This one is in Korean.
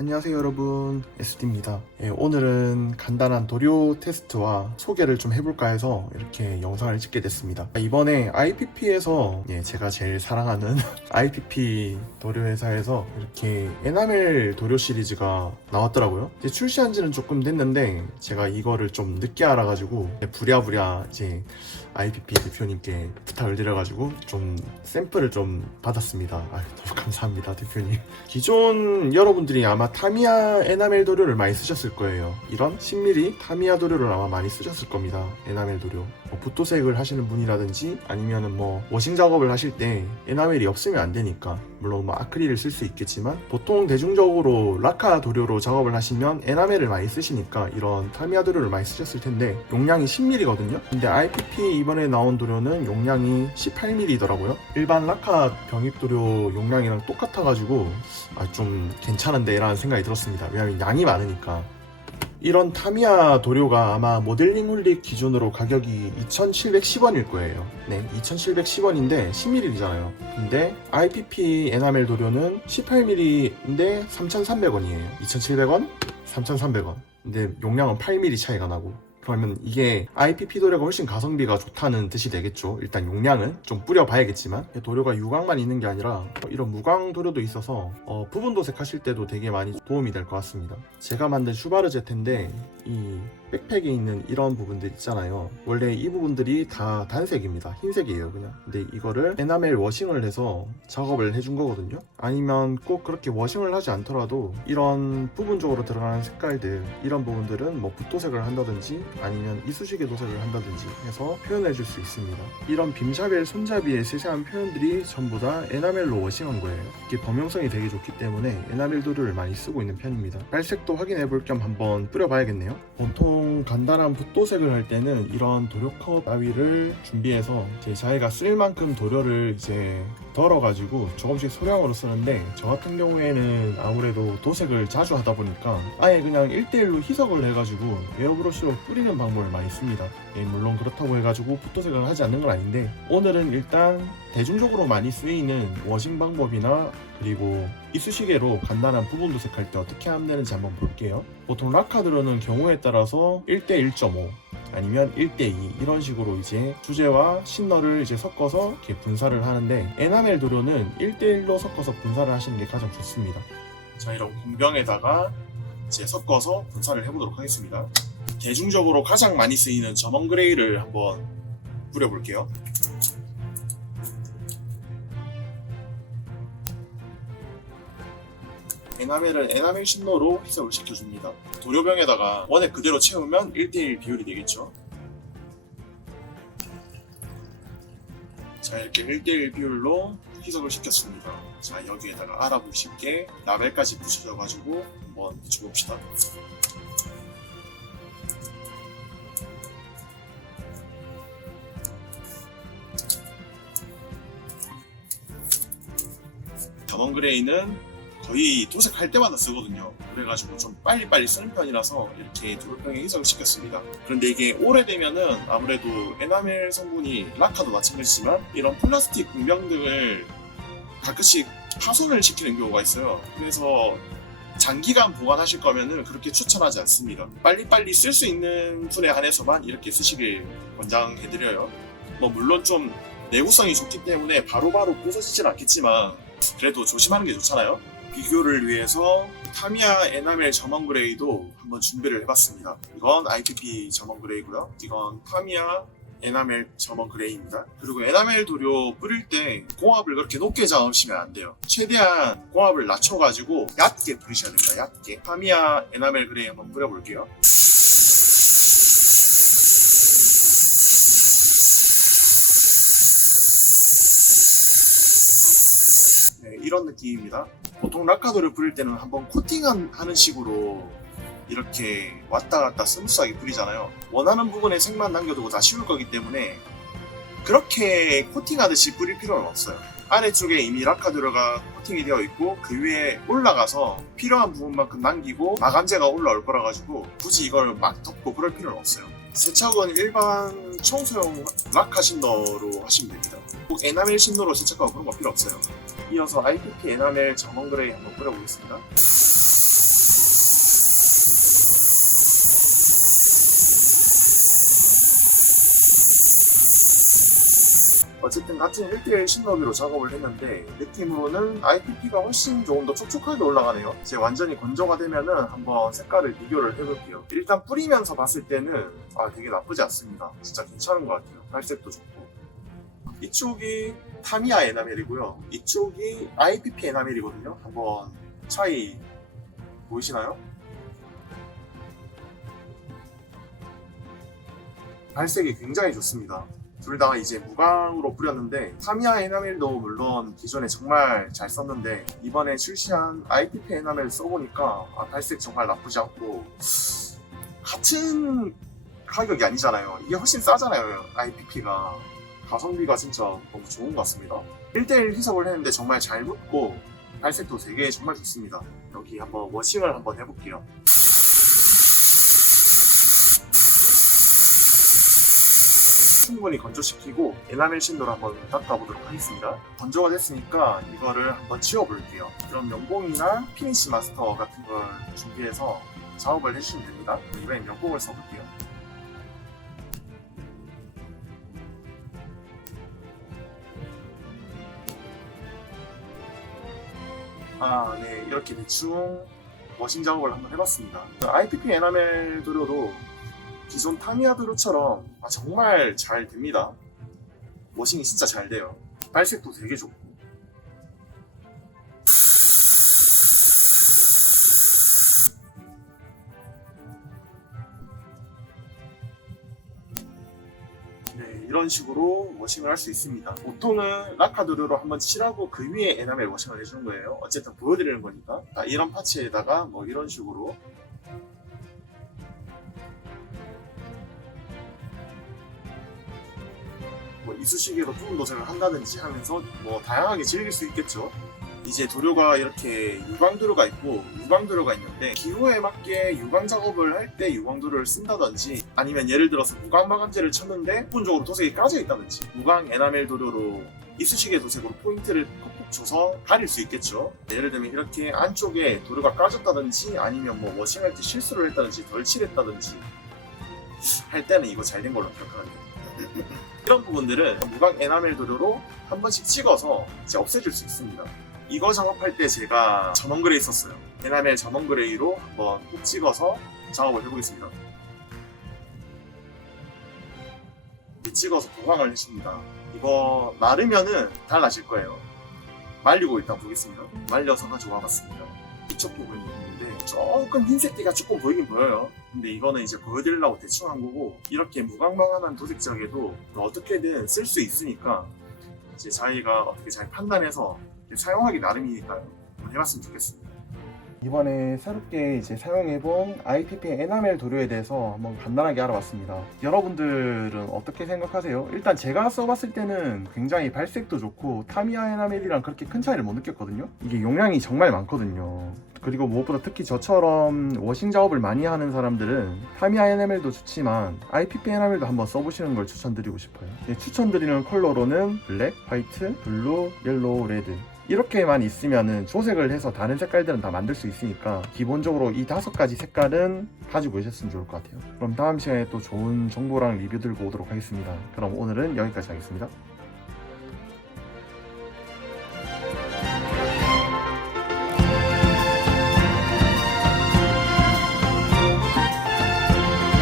안녕하세요 여러분, SD입니다. 오늘은 간단한 도료 테스트와 소개를 좀 해볼까 해서 이렇게 영상을 찍게 됐습니다. 이번에 IPP에서 제가 제일 사랑하는 IPP 도료 회사에서 이렇게 에나멜 도료 시리즈가 나왔더라고요. 이제 출시한 지는 조금 됐는데 제가 이거를 좀 늦게 알아가지고 부랴부랴 이제 IPP 대표님께 부탁을 드려가지고 좀 샘플을 좀 받았습니다. 너무 감사합니다 대표님. 기존 여러분들이 아마 타미야 에나멜 도료를 많이 쓰셨을 거예요. 이런 10mm 타미야 도료를 아마 많이 쓰셨을 겁니다. 에나멜 도료. 붓도색을 하시는 분이라든지 아니면은 워싱 작업을 하실 때 에나멜이 없으면 안 되니까, 물론 아크릴을 쓸 수 있겠지만 보통 대중적으로 라카 도료로 작업을 하시면 에나멜을 많이 쓰시니까 이런 타미야 도료를 많이 쓰셨을 텐데 용량이 10mm거든요. 근데 IPP 이번에 나온 도료는 용량이 18mm더라고요. 일반 라카 병입 도료 용량이랑 똑같아가지고 좀 괜찮은데 라는 생각이 들었습니다. 왜냐면 양이 많으니까. 이런 타미야 도료가 아마 모델링 홀릭 기준으로 가격이 2,710원일 거예요. 네, 2,710원인데 10ml잖아요. 근데 IPP 에나멜 도료는 18ml인데 3,300원이에요. 2,700원, 3,300원. 근데 용량은 8ml 차이가 나고. 그러면 이게 IPP 도료가 훨씬 가성비가 좋다는 뜻이 되겠죠. 일단 용량은 좀 뿌려봐야겠지만, 도료가 유광만 있는 게 아니라 이런 무광 도료도 있어서 부분 도색하실 때도 되게 많이 도움이 될 것 같습니다. 제가 만든 슈바르제트인데 이 백팩에 있는 이런 부분들 있잖아요. 원래 이 부분들이 다 단색입니다. 흰색이에요 그냥. 근데 이거를 에나멜 워싱을 해서 작업을 해준 거거든요. 아니면 꼭 그렇게 워싱을 하지 않더라도 이런 부분적으로 들어가는 색깔들, 이런 부분들은 붓도색을 한다든지 아니면 이쑤시개 도색을 한다든지 해서 표현해 줄 수 있습니다. 이런 빔샤벨 손잡이의 세세한 표현들이 전부 다 에나멜로 워싱한 거예요. 이게 범용성이 되게 좋기 때문에 에나멜 도료를 많이 쓰고 있는 편입니다. 발색도 확인해 볼 겸 한번 뿌려봐야겠네요. 보통 간단한 붓도색을 할 때는 이런 도료컵 따위를 준비해서 자기가 쓸 만큼 도료를 이제 덜어가지고 조금씩 소량으로 쓰는데, 저 같은 경우에는 아무래도 도색을 자주 하다 보니까 아예 그냥 1대1로 희석을 해가지고 에어브러쉬로 뿌리는 방법을 많이 씁니다. 물론 그렇다고 해가지고 붓도색을 하지 않는 건 아닌데, 오늘은 일단 대중적으로 많이 쓰이는 워싱 방법이나 그리고 이쑤시개로 간단한 부분 도색할 때 어떻게 하면 되는지 한번 볼게요. 보통 라카 도료는 경우에 따라서 1대1.5 아니면 1대2 이런 식으로 이제 주제와 신너를 이제 섞어서 이렇게 분사를 하는데, 에나멜 도료는 1대1로 섞어서 분사를 하시는 게 가장 좋습니다. 자, 이런 공병에다가 이제 섞어서 분사를 해보도록 하겠습니다. 대중적으로 가장 많이 쓰이는 점원 그레이를 한번 뿌려볼게요. 에나멜은 에나멜 신노로 희석을 시켜줍니다. 도료병에다가 원액 그대로 채우면 1대1 비율이 되겠죠. 자, 이렇게 1대1 비율로 희석을 시켰습니다. 자, 여기에다가 알아보기 쉽게 라벨까지 붙여줘가지고 한번 붙여봅시다. 점원 그레이는 거의 도색할 때마다 쓰거든요. 그래가지고 좀 빨리빨리 쓰는 편이라서 이렇게 도료병에 희석을 시켰습니다. 그런데 이게 오래되면은 아무래도 에나멜 성분이 라카도 마찬가지지만 이런 플라스틱 공병 등을 가끔씩 파손을 시키는 경우가 있어요. 그래서 장기간 보관하실 거면은 그렇게 추천하지 않습니다. 빨리빨리 쓸 수 있는 분에 한해서만 이렇게 쓰시길 권장해드려요. 물론 좀 내구성이 좋기 때문에 바로바로 부서지진 않겠지만 그래도 조심하는 게 좋잖아요. 비교를 위해서 타미야 에나멜 점원 그레이도 한번 준비를 해봤습니다. 이건 IPP 점원 그레이고요. 이건 타미야 에나멜 점원 그레이입니다. 그리고 에나멜 도료 뿌릴 때 공압을 그렇게 높게 잡으시면 안 돼요. 최대한 공압을 낮춰가지고 얕게 뿌리셔야 됩니다. 얕게. 타미야 에나멜 그레이 한번 뿌려볼게요. 네, 이런 느낌입니다. 보통 라카 도료 뿌릴 때는 한번 코팅하는 식으로 이렇게 왔다 갔다 스무스하게 뿌리잖아요. 원하는 부분에 색만 남겨두고 다 씌울 거기 때문에 그렇게 코팅하듯이 뿌릴 필요는 없어요. 아래쪽에 이미 라카 도료가 코팅이 되어 있고 그 위에 올라가서 필요한 부분만큼 남기고 마감재가 올라올 거라 가지고 굳이 이걸 막 덮고 그럴 필요는 없어요. 세척은 일반 청소용 라카 신더로 하시면 됩니다. 꼭 에나멜 신더로 세척하고 그런 거 필요 없어요. 이어서 IPP 에나멜 점원 그레이 한번 뿌려보겠습니다. 어쨌든 같은 1대1 신너비로 작업을 했는데 느낌으로는 IPP가 훨씬 조금 더 촉촉하게 올라가네요. 이제 완전히 건조가 되면은 한번 색깔을 비교를 해볼게요. 일단 뿌리면서 봤을 때는 되게 나쁘지 않습니다. 진짜 괜찮은 것 같아요. 발색도 좋고. 이쪽이 타미야 에나멜이고요. 이쪽이 IPP 에나멜이거든요. 한번 차이 보이시나요? 발색이 굉장히 좋습니다. 둘 다 이제 무광으로 뿌렸는데 타미야 에나멜도 물론 기존에 정말 잘 썼는데 이번에 출시한 IPP 에나멜 써보니까 발색 정말 나쁘지 않고 같은 가격이 아니잖아요. 이게 훨씬 싸잖아요. IPP가 가성비가 진짜 너무 좋은 것 같습니다. 1대1 희석을 했는데 정말 잘 묻고 발색도 되게 정말 좋습니다. 여기 한번 워싱을 한번 해볼게요. 충분히 건조시키고 에나멜 신도를 한번 닦아보도록 하겠습니다. 건조가 됐으니까 이거를 한번 치워볼게요. 그럼 면봉이나 피니시 마스터 같은 걸 준비해서 작업을 해주시면 됩니다. 이번엔 면봉을 써볼게요. 네, 이렇게 대충 워싱 작업을 한번 해봤습니다. IPP 에나멜 도료도 기존 타미야 도료처럼 정말 잘 됩니다. 워싱이 진짜 잘 돼요. 발색도 되게 좋고. 네, 이런 식으로 워싱을 할 수 있습니다. 보통은 라카 도료로 한번 칠하고 그 위에 에나멜 워싱을 해주는 거예요. 어쨌든 보여드리는 거니까. 이런 파츠에다가 뭐 이런 식으로 이쑤시개로 부분 도색을 한다든지 하면서 다양하게 즐길 수 있겠죠. 이제 도료가 이렇게 유광 도료가 있고 무광 도료가 있는데 기호에 맞게 유광 작업을 할 때 유광 도료를 쓴다든지 아니면 예를 들어서 무광 마감제를 쳤는데 부분적으로 도색이 까져 있다든지 무광 에나멜 도료로 이쑤시개 도색으로 포인트를 콕콕 줘서 가릴 수 있겠죠. 예를 들면 이렇게 안쪽에 도료가 까졌다든지 아니면 워싱할 때 실수를 했다든지 덜 칠했다든지 할 때는 이거 잘 된 걸로 기억하는데 이런 부분들은 무광 에나멜 도료로 한 번씩 찍어서 이제 없애줄 수 있습니다. 이거 작업할 때 제가 전원 그레이 썼어요. 에나멜 전원 그레이로 한번 꼭 찍어서 작업을 해보겠습니다. 찍어서 보강을 해줍니다. 이거 마르면은 달라질 거예요. 말리고 일단 보겠습니다. 말려서 가지고 와봤습니다. 이쪽 부분이 있는데 조금 흰색기가 조금 보이긴 보여요. 근데 이거는 이제 보여드리려고 대충 한 거고 이렇게 무광무광한 도색장에도 어떻게든 쓸 수 있으니까 이제 자기가 어떻게 잘 판단해서 사용하기 나름이니까요. 한번 해봤으면 좋겠습니다. 이번에 새롭게 이제 사용해본 IPP 에나멜 도료에 대해서 한번 간단하게 알아봤습니다. 여러분들은 어떻게 생각하세요? 일단 제가 써봤을 때는 굉장히 발색도 좋고 타미야 에나멜이랑 그렇게 큰 차이를 못 느꼈거든요. 이게 용량이 정말 많거든요. 그리고 무엇보다 특히 저처럼 워싱 작업을 많이 하는 사람들은 타미야 에나멜도 좋지만 IPP 에나멜도 한번 써보시는 걸 추천드리고 싶어요. 추천드리는 컬러로는 블랙, 화이트, 블루, 옐로우, 레드 이렇게만 있으면은 조색을 해서 다른 색깔들은 다 만들 수 있으니까 기본적으로 이 5가지 색깔은 가지고 계셨으면 좋을 것 같아요. 그럼 다음 시간에 또 좋은 정보랑 리뷰 들고 오도록 하겠습니다. 그럼 오늘은 여기까지 하겠습니다.